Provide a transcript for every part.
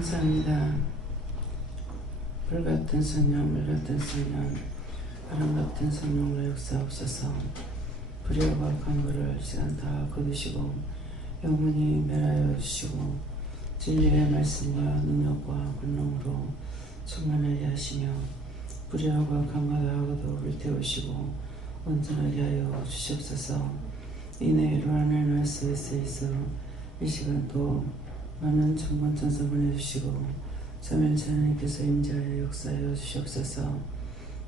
감사합니다. 불같은 성령, 물같은 성령, 바람같은 성령으로 역사하옵소서. 불의와 강물을 시간 다 거두시고 영원히 멸하여 주시고 진리의 말씀과 능력과 권능으로 충만하게 하시며 불의와 강하다하고도 불태우시고 온전하게 하여 주시옵소서. 이내로 하나님 말씀에서 이 시간도 많은 천군 천사 보내주시고 사면체 하나님께서 임재하여 역사하여 주시옵소서.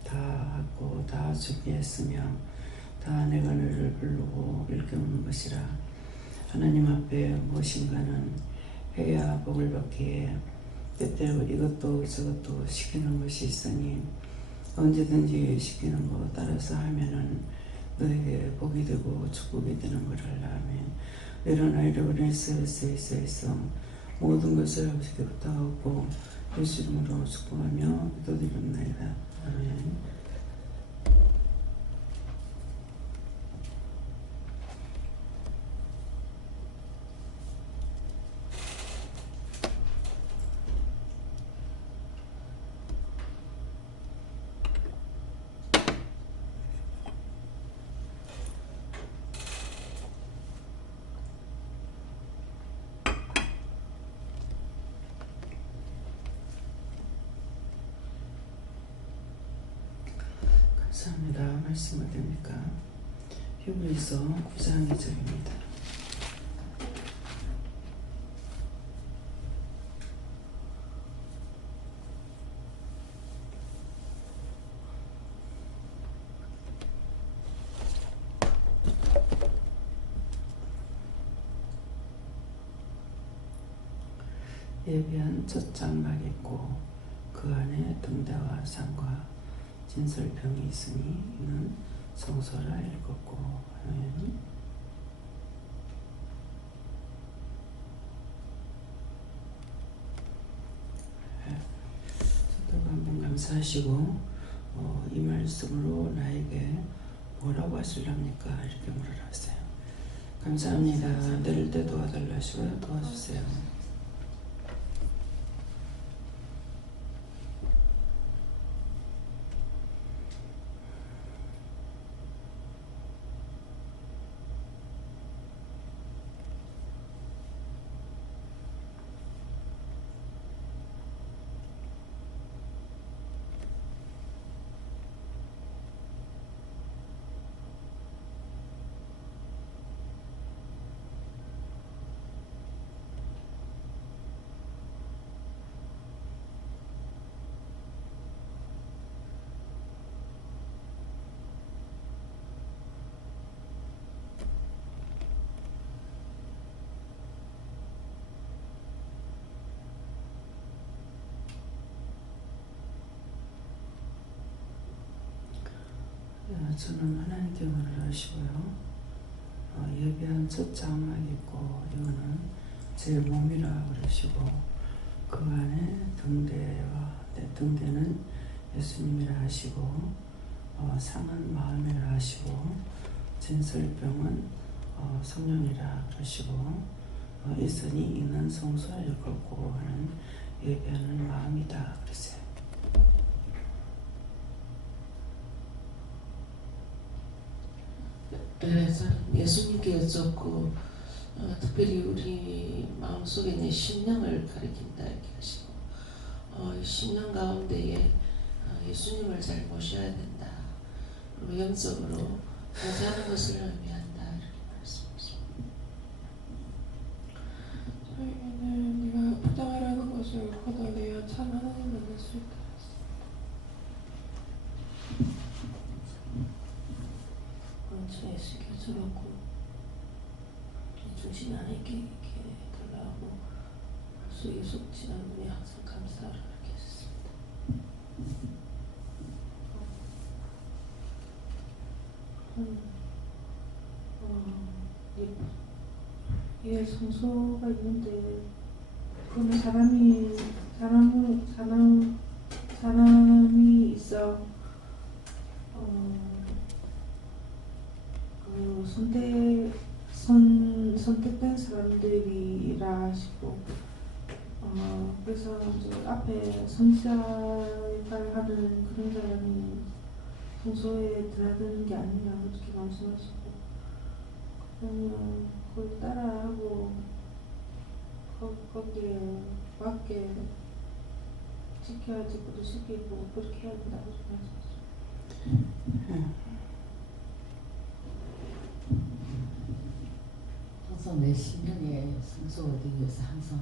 다 하고 다 준비했으며 다 내가 너를 부르고 일깨우는 것이라. 하나님 앞에 무엇인가는 해야 복을 받기에 때때로 이것도 저것도 시키는 것이 있으니 언제든지 시키는 거 따라서 하면은 너에게 복이 되고 축복이 되는 것을 알라면 이런 아이를 보내서 모든 것을 아버지께 부탁하고 예수 이름으로 축복하며 기도드립니다. 아멘. 감사합니다. 말씀을 됩니까? 히브리서 9장 2절입니다. 예비한 첫 장막 있고 그 안에 등대와 상과 진설병이 있으니 이는 성소라 읽었고. 아멘. 저도 한번 감사하시고 이 말씀으로 나에게 뭐라고 하실랍니까? 이렇게 물으라 하세요. 감사합니다. 내릴 때 도와달라 하시고요. 도와주세요. 저는 하나님께 말을 하시고요. 예비한 첫 장막 있고 이거는 제 몸이라 그러시고 그 안에 등대는 예수님이라 하시고 상은 마음이라 하시고 진설병은 성령이라 그러시고 있으니 이는 성소를 걷고 하는 예비하는 마음이다 그러세요. 그래서 예수님께 여쭙고 특별히 우리 마음속에 있는 심령을 가리킨다 이렇게 하시고 심령 가운데에 예수님을 잘 모셔야 된다. 그리고 영적으로 하는 것을 의미한다 이렇게 말씀하십니다. 저희는 네가 부당하라는 것을 거둬내어 참 하나님 만날 수 있다. 예수 교주하고 중심 안에 이렇게 달라고 수에 속지 않으니 항상 감사를 이렇게 했습니다. 예, 성소가 있는데 그거는 사람이 있어 선택된 사람들이라 하시고 그래서 이제 앞에 선지자 역할을 하는 그런 사람이 성소에 들어가는 게 아니냐 그렇게 말씀하시고 그러면 그걸 따라하고 거기에 맞게 지켜야 될 것도 지키고 그렇게 해야 된다고 말씀하셨어요. 항상 내 심령에 성소가 되기 위해서 항상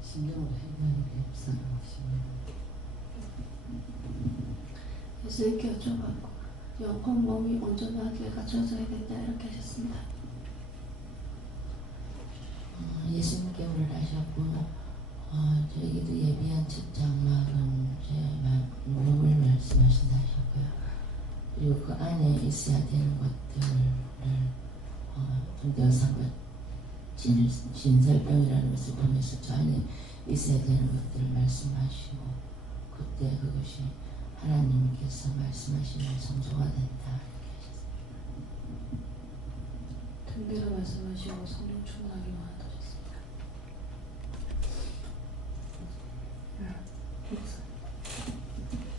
심령으로 행하는 게 불쌍하십니다. 그래서 이렇게 여쭤봤고 영혼 몸이 온전하게 갖춰져야 된다 이렇게 하셨습니다. 예수님께 오늘 하셨고 저희도 예비한 첫 장막은 이제 무릎을 말씀하신다 하셨고요. 그리고 그 안에 있어야 되는 것들을 동대상과 진설병이라는 것을 보면서 저 안에 있어야 되는 것들을 말씀하시고 그때 그것이 하나님께서 말씀하시는 성소가 된다 이렇게 하셨습니다. 등대로 말씀하시고 성령 충만하기만 하셨습니다.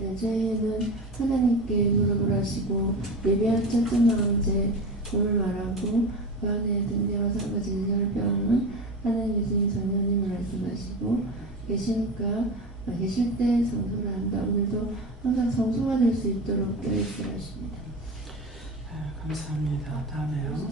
이제는 하나님께 무릎을 하시고 예배한 첫 장막은 이제 오늘 말하고 그 안에 등대와 상과 진설병은 하나님 예수님 성령님을 말씀하시고 계실 때 성소를 한다. 오늘도 항상 성소가 될 수 있도록 계획을 하십니다. 감사합니다. 다음에요.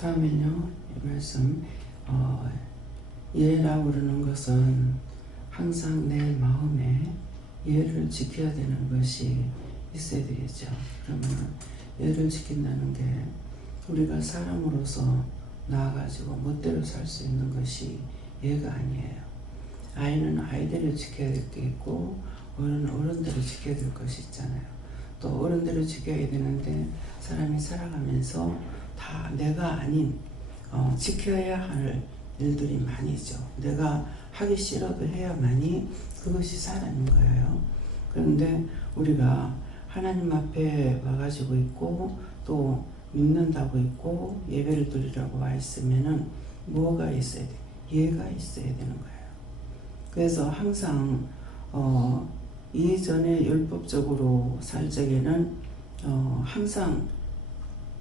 다음에는요, 이 말씀, 예라고 그러는 것은 항상 내 마음에 예를 지켜야 되는 것이 있어야 되겠죠. 그러면 예를 지킨다는 게 우리가 사람으로서 나아가지고 멋대로 살 수 있는 것이 예가 아니에요. 아이는 아이대로 지켜야 될 게 있고 어른은 어른대로 지켜야 될 것이 있잖아요. 또 어른대로 지켜야 되는데 사람이 살아가면서 다 내가 아닌 지켜야 할 일들이 많이 있죠. 내가 하기 싫어도 해야만이 그것이 사람인 거예요. 그런데 우리가 하나님 앞에 와가지고 있고 또 믿는다고 있고 예배를 드리라고 와 있으면은 뭐가 있어야 돼? 예가 있어야 되는 거예요. 그래서 항상 이전에 율법적으로 살 적에는 항상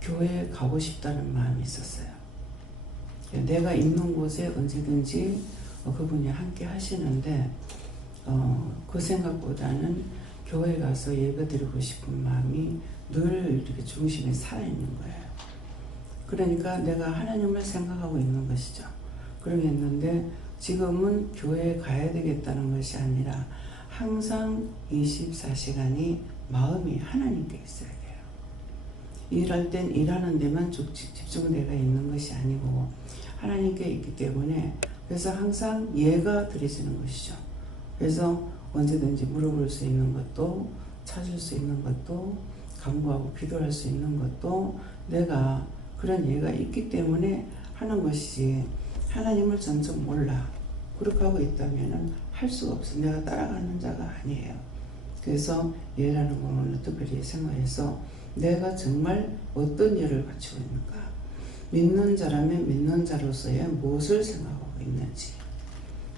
교회에 가고 싶다는 마음이 있었어요. 내가 있는 곳에 언제든지 그분이 함께 하시는데 그 생각보다는 교회 가서 예배드리고 싶은 마음이 늘 이렇게 중심에 살아있는 거예요. 그러니까 내가 하나님을 생각하고 있는 것이죠. 그러겠는데 지금은 교회에 가야 되겠다는 것이 아니라 항상 24시간이 마음이 하나님께 있어야 돼요. 일할 땐 일하는 데만 집중되어 있는 것이 아니고 하나님께 있기 때문에 그래서 항상 예가 드려지는 것이죠. 그래서 언제든지 물어볼 수 있는 것도 찾을 수 있는 것도 간구하고 기도할 수 있는 것도 내가 그런 예가 있기 때문에 하는 것이지 하나님을 전적 몰라 그렇게 하고 있다면 할 수가 없어. 내가 따라가는 자가 아니에요. 그래서 예라는 건 특별히 생각해서 내가 정말 어떤 예를 갖추고 있는가, 믿는 자라면 믿는 자로서의 무엇을 생각하고 있는지.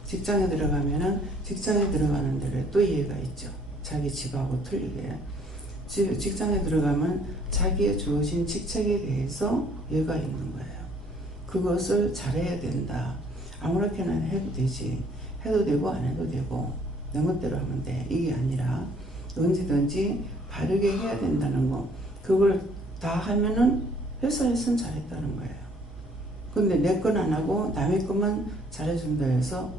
직장에 들어가면은 직장에 들어가는 대로 또 예가 있죠. 자기 집하고 틀리게. 직장에 들어가면 자기의 주어진 직책에 대해서 예가 있는 거예요. 그것을 잘해야 된다. 아무렇게나 해도 되지. 해도 되고 안 해도 되고 내 멋대로 하면 돼. 이게 아니라 언제든지 바르게 해야 된다는 거. 그걸 다 하면은 회사에서는 잘했다는 거예요. 근데 내 건 안 하고 남의 것만 잘해준다 해서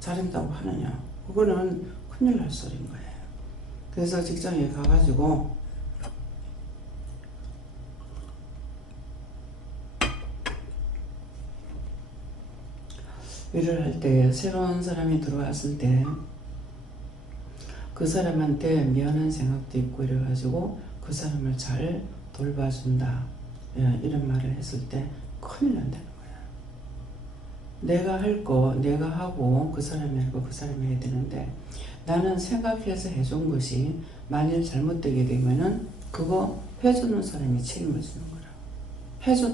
잘한다고 하느냐. 그거는 큰일 날 소리인 거예요. 그래서 직장에 가가지고 일을 할 때 새로운 사람이 들어왔을 때 그 사람한테 미안한 생각도 있고 이래가지고 그 사람을 잘 돌봐준다 이런 말을 했을 때 큰일 난다는 거야. 내가 할 거 내가 하고 그 사람이 하고 그 사람이 해야 되는데 나는 생각해서 해준 것이 만일 잘못되게 되면은 그거 해주는 사람이 책임을 지는 거라.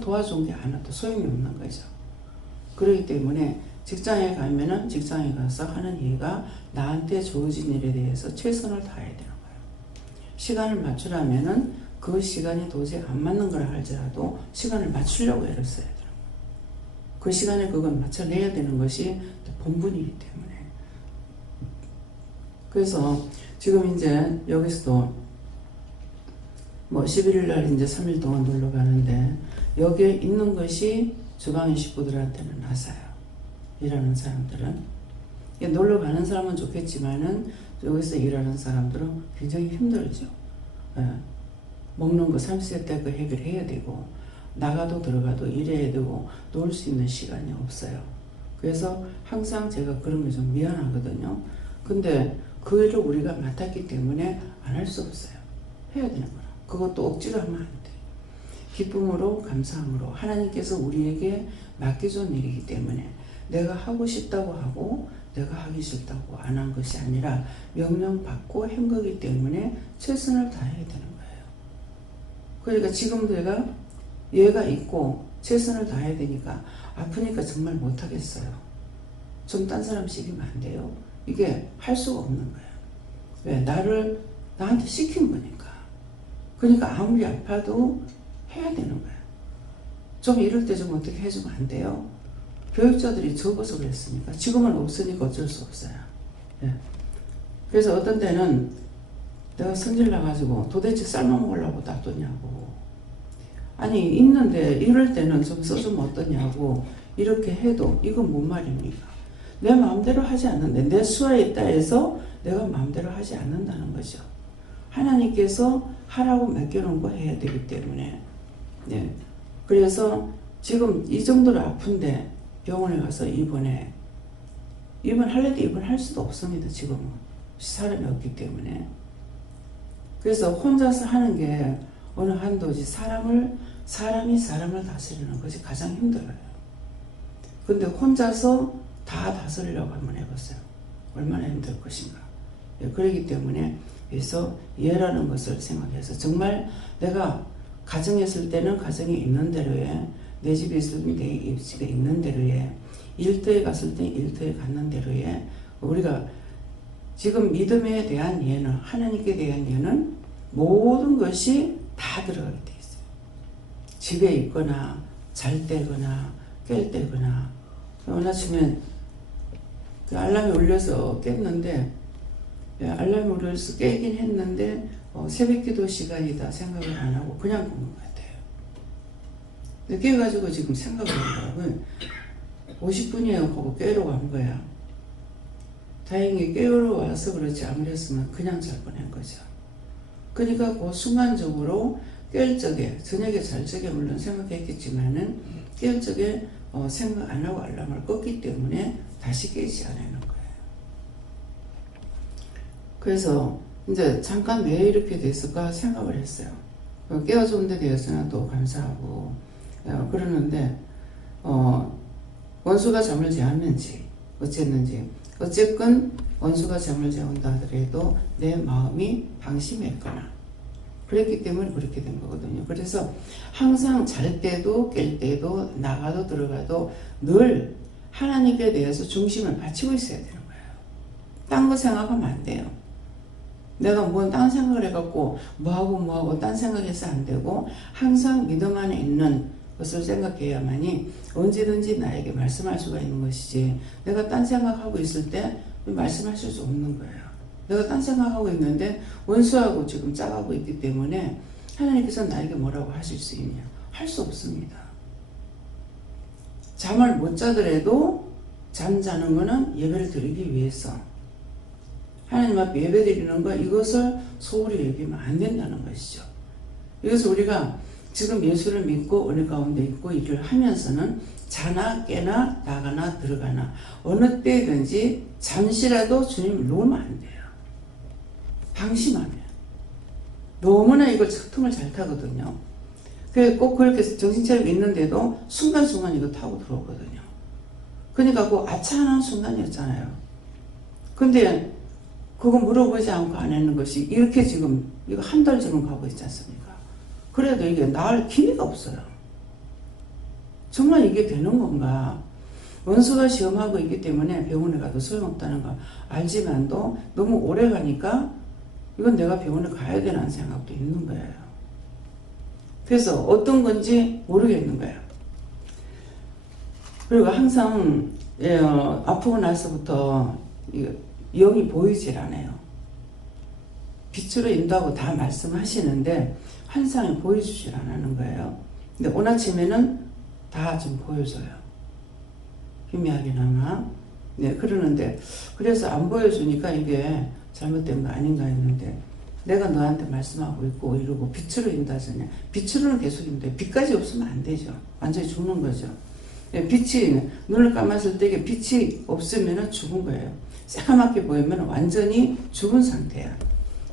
도와준 게 하나도 소용이 없는 거죠. 그렇기 때문에 직장에 가면은 직장에 가서 하는 일가 나한테 주어진 일에 대해서 최선을 다해야 되는 거예요. 시간을 맞추려면은 그 시간이 도저히 안 맞는 거라 할지라도 시간을 맞추려고 애를 써야 돼요. 그 시간에 그걸 맞춰내야 되는 것이 본분이기 때문에. 그래서 지금 이제 여기서도 뭐 11일 날 이제 3일 동안 놀러 가는데 여기에 있는 것이 주방의 식구들한테는 나사요. 일하는 사람들은. 놀러 가는 사람은 좋겠지만은 여기서 일하는 사람들은 굉장히 힘들죠. 예. 먹는 거 3세때 그 해결해야 되고 나가도 들어가도 일해야 되고 놀 수 있는 시간이 없어요. 그래서 항상 제가 그런 게 좀 미안하거든요. 근데 그 일을 우리가 맡았기 때문에 안 할 수 없어요. 해야 되는 거라. 그것도 억지로 하면 안 돼. 기쁨으로 감사함으로 하나님께서 우리에게 맡겨준 일이기 때문에 내가 하고 싶다고 하고 내가 하기 싫다고 안 한 것이 아니라 명령받고 한 거기 때문에 최선을 다해야 되는 거예요. 그러니까 지금 내가 얘가 있고 최선을 다해야 되니까 아프니까 정말 못하겠어요. 좀 딴 사람 시키면 안 돼요. 이게 할 수가 없는 거예요. 왜? 나한테 시킨 거니까. 그러니까 아무리 아파도 해야 되는 거예요. 좀 이럴 때 좀 어떻게 해주면 안 돼요? 교육자들이 적어서 그랬으니까. 지금은 없으니까 어쩔 수 없어요. 예. 그래서 어떤 때는 내가 성질 나가지고 도대체 삶아 먹으려고 놔뒀냐고. 아니 있는데 이럴 때는 좀 써주면 어떠냐고 이렇게 해도 이건 뭔 말입니까? 내 마음대로 하지 않는데 내 수하에 따라서 내가 마음대로 하지 않는다는 거죠. 하나님께서 하라고 맡겨놓은 거 해야 되기 때문에. 네. 그래서 지금 이 정도로 아픈데 병원에 가서 입원할래도 입원할 수도 없습니다. 지금은 사람이 없기 때문에. 그래서 혼자서 하는 게 어느 한도지 사람이 사람을 다스리는 것이 가장 힘들어요. 근데 혼자서 다 다스리려고 한번 해봤어요. 얼마나 힘들 것인가. 예, 그렇기 때문에 그래서 예라는 것을 생각해서 정말 내가 가정에 있을 때는 가정에 있는 대로에 내 집에 있을 때는 내 집에 있는 대로에 일터에 갔을 때는 일터에 갔는 대로에 우리가 지금 믿음에 대한 예는 하나님께 대한 예는 모든 것이 다 들어가게 돼 있어요. 집에 있거나 잘 때거나 깰 때거나 오늘 아침에 그 알람이 울려서 깼는데 알람이 울려서 깨긴 했는데 새벽기도 시간이다 생각을 안 하고 그냥 꾼 것 같아요. 근데 깨가지고 지금 생각을 하더라고요. 50분이에요 하고 깨러 간 거야. 다행히 깨우러 와서 그렇지 안 그랬으면 그냥 잘 뻔한 거죠. 그러니까 그 순간적으로 깰 적에 저녁에 잘 적에 물론 생각했겠지만은 깰 적에 생각 안 하고 알람을 껐기 때문에 다시 깨지 않는 거예요. 그래서 이제 잠깐 왜 이렇게 됐을까 생각을 했어요. 깨워준 데 대해서는 또 감사하고 그러는데 원수가 잠을 재웠는지 어쨌는지 어쨌건 원수가 잠을 재운다 하더라도 내 마음이 방심했거나 그랬기 때문에 그렇게 된 거거든요. 그래서 항상 잘 때도 깰 때도 나가도 들어가도 늘 하나님께 대해서 중심을 바치고 있어야 되는 거예요. 딴 거 생각하면 안 돼요. 내가 뭔 딴 생각을 해갖고 뭐하고 딴 생각해서 안 되고 항상 믿음 안에 있는 것을 생각해야만이 언제든지 나에게 말씀할 수가 있는 것이지 내가 딴 생각하고 있을 때 말씀하실 수 없는 거예요. 내가 딴 생각하고 있는데 원수하고 지금 짜가고 있기 때문에 하나님께서 나에게 뭐라고 하실 수 있냐? 할 수 없습니다. 잠을 못 자더라도 잠자는 거는 예배를 드리기 위해서 하나님 앞에 예배 드리는 거 이것을 소홀히 여기면 안 된다는 것이죠. 그래서 우리가 지금 예수를 믿고 은혜 가운데 있고 일을 하면서는 자나 깨나 나가나 들어가나 어느 때든지 잠시라도 주님을 놓으면 안 돼요. 방심하면 너무나 이걸 틈을 잘 타거든요. 꼭 그렇게 정신 차리고 있는데도 순간순간 이거 타고 들어오거든요. 그러니까 그 아차하는 순간이었잖아요. 근데 그거 물어보지 않고 안 하는 것이 이렇게 지금 이거 한 달 지금 가고 있지 않습니까? 그래도 이게 나을 기미가 없어요. 정말 이게 되는 건가? 원수가 시험하고 있기 때문에 병원에 가도 소용없다는 거 알지만도 너무 오래 가니까 이건 내가 병원에 가야 되는 생각도 있는 거예요. 그래서 어떤 건지 모르겠는 거예요. 그리고 항상 아프고 나서부터 영이 보이질 않아요. 빛으로 인도하고 다 말씀하시는데 환상이 보여주질 않는 거예요. 근데 오늘 아침에는 다 좀 보여줘요. 희미하게나마. 네, 그러는데 그래서 안 보여주니까 이게 잘못된 거 아닌가 했는데 내가 너한테 말씀하고 있고 이러고 빛으로 인도하잖아요. 빛으로는 계속 인도해. 빛까지 없으면 안 되죠. 완전히 죽는 거죠. 빛이 눈을 감았을 때 빛이 없으면 죽은 거예요. 새까맣게 보이면 완전히 죽은 상태야.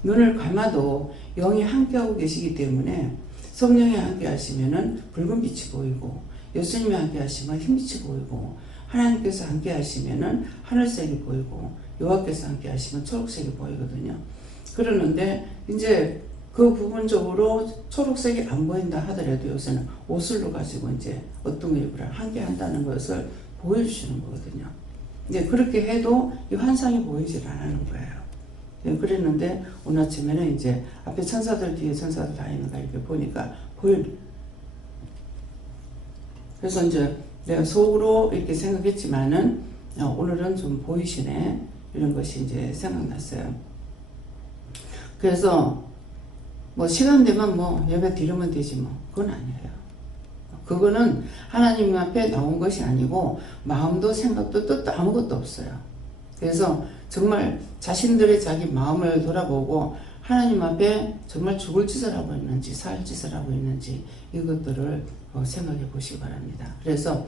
눈을 감아도 영이 함께하고 계시기 때문에 성령이 함께 하시면은 붉은 빛이 보이고 예수님이 함께 하시면 흰빛이 보이고 하나님께서 함께 하시면은 하늘색이 보이고 여호와께서 함께 하시면 초록색이 보이거든요. 그러는데 이제 그 부분적으로 초록색이 안 보인다 하더라도 요새는 옷을 가지고 이제 어떤 일부를 함께 한다는 것을 보여주시는 거거든요. 이제 그렇게 해도 이 환상이 보이질 않는 거예요. 그랬는데 오늘 아침에는 이제 앞에 천사들 뒤에 천사들 다 있는가 이렇게 보니까 보일. 그래서 이제 내가 속으로 이렇게 생각했지만은 오늘은 좀 보이시네 이런 것이 이제 생각났어요. 그래서 뭐 시간 되면 뭐 예배 드리면 되지 뭐 그건 아니에요. 그거는 하나님 앞에 나온 것이 아니고 마음도 생각도 뜻도 아무것도 없어요. 그래서 정말 자신들의 자기 마음을 돌아보고 하나님 앞에 정말 죽을 짓을 하고 있는지 살 짓을 하고 있는지 이것들을 생각해 보시기 바랍니다. 그래서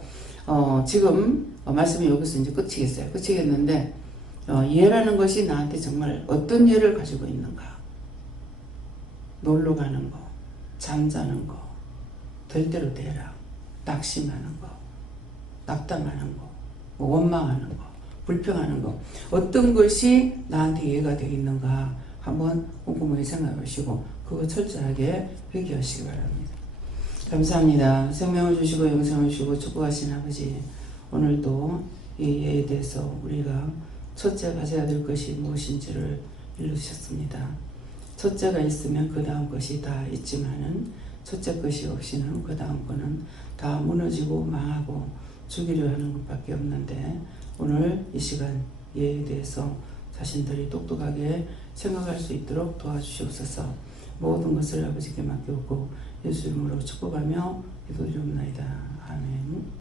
지금 말씀이 여기서 이제 끝이겠어요. 끝이겠는데 예라는 것이 나한테 정말 어떤 예를 가지고 있는가? 놀러 가는 거, 잠자는 거, 될 대로 되라, 낙심하는 거, 낙담하는 거, 뭐 원망하는 거, 불평하는 거, 어떤 것이 나한테 이해가 되겠는가 한번 꼼꼼하게 생각해 보시고 그거 철저하게 회개하시기 바랍니다. 감사합니다. 생명을 주시고 영생을 주시고 축복하신 아버지, 오늘도 이 예에 대해서 우리가 첫째 가져야 될 것이 무엇인지를 일러주셨습니다. 첫째가 있으면 그 다음 것이 다 있지만은 첫째 것이 없이는 그 다음 거는 다 무너지고 망하고 죽이려 하는 것밖에 없는데 오늘 이 시간 예에 대해서 자신들이 똑똑하게 생각할 수 있도록 도와주시옵소서. 모든 것을 아버지께 맡겨오고 예수 이름으로 축복하며 기도드리옵나이다. 아멘.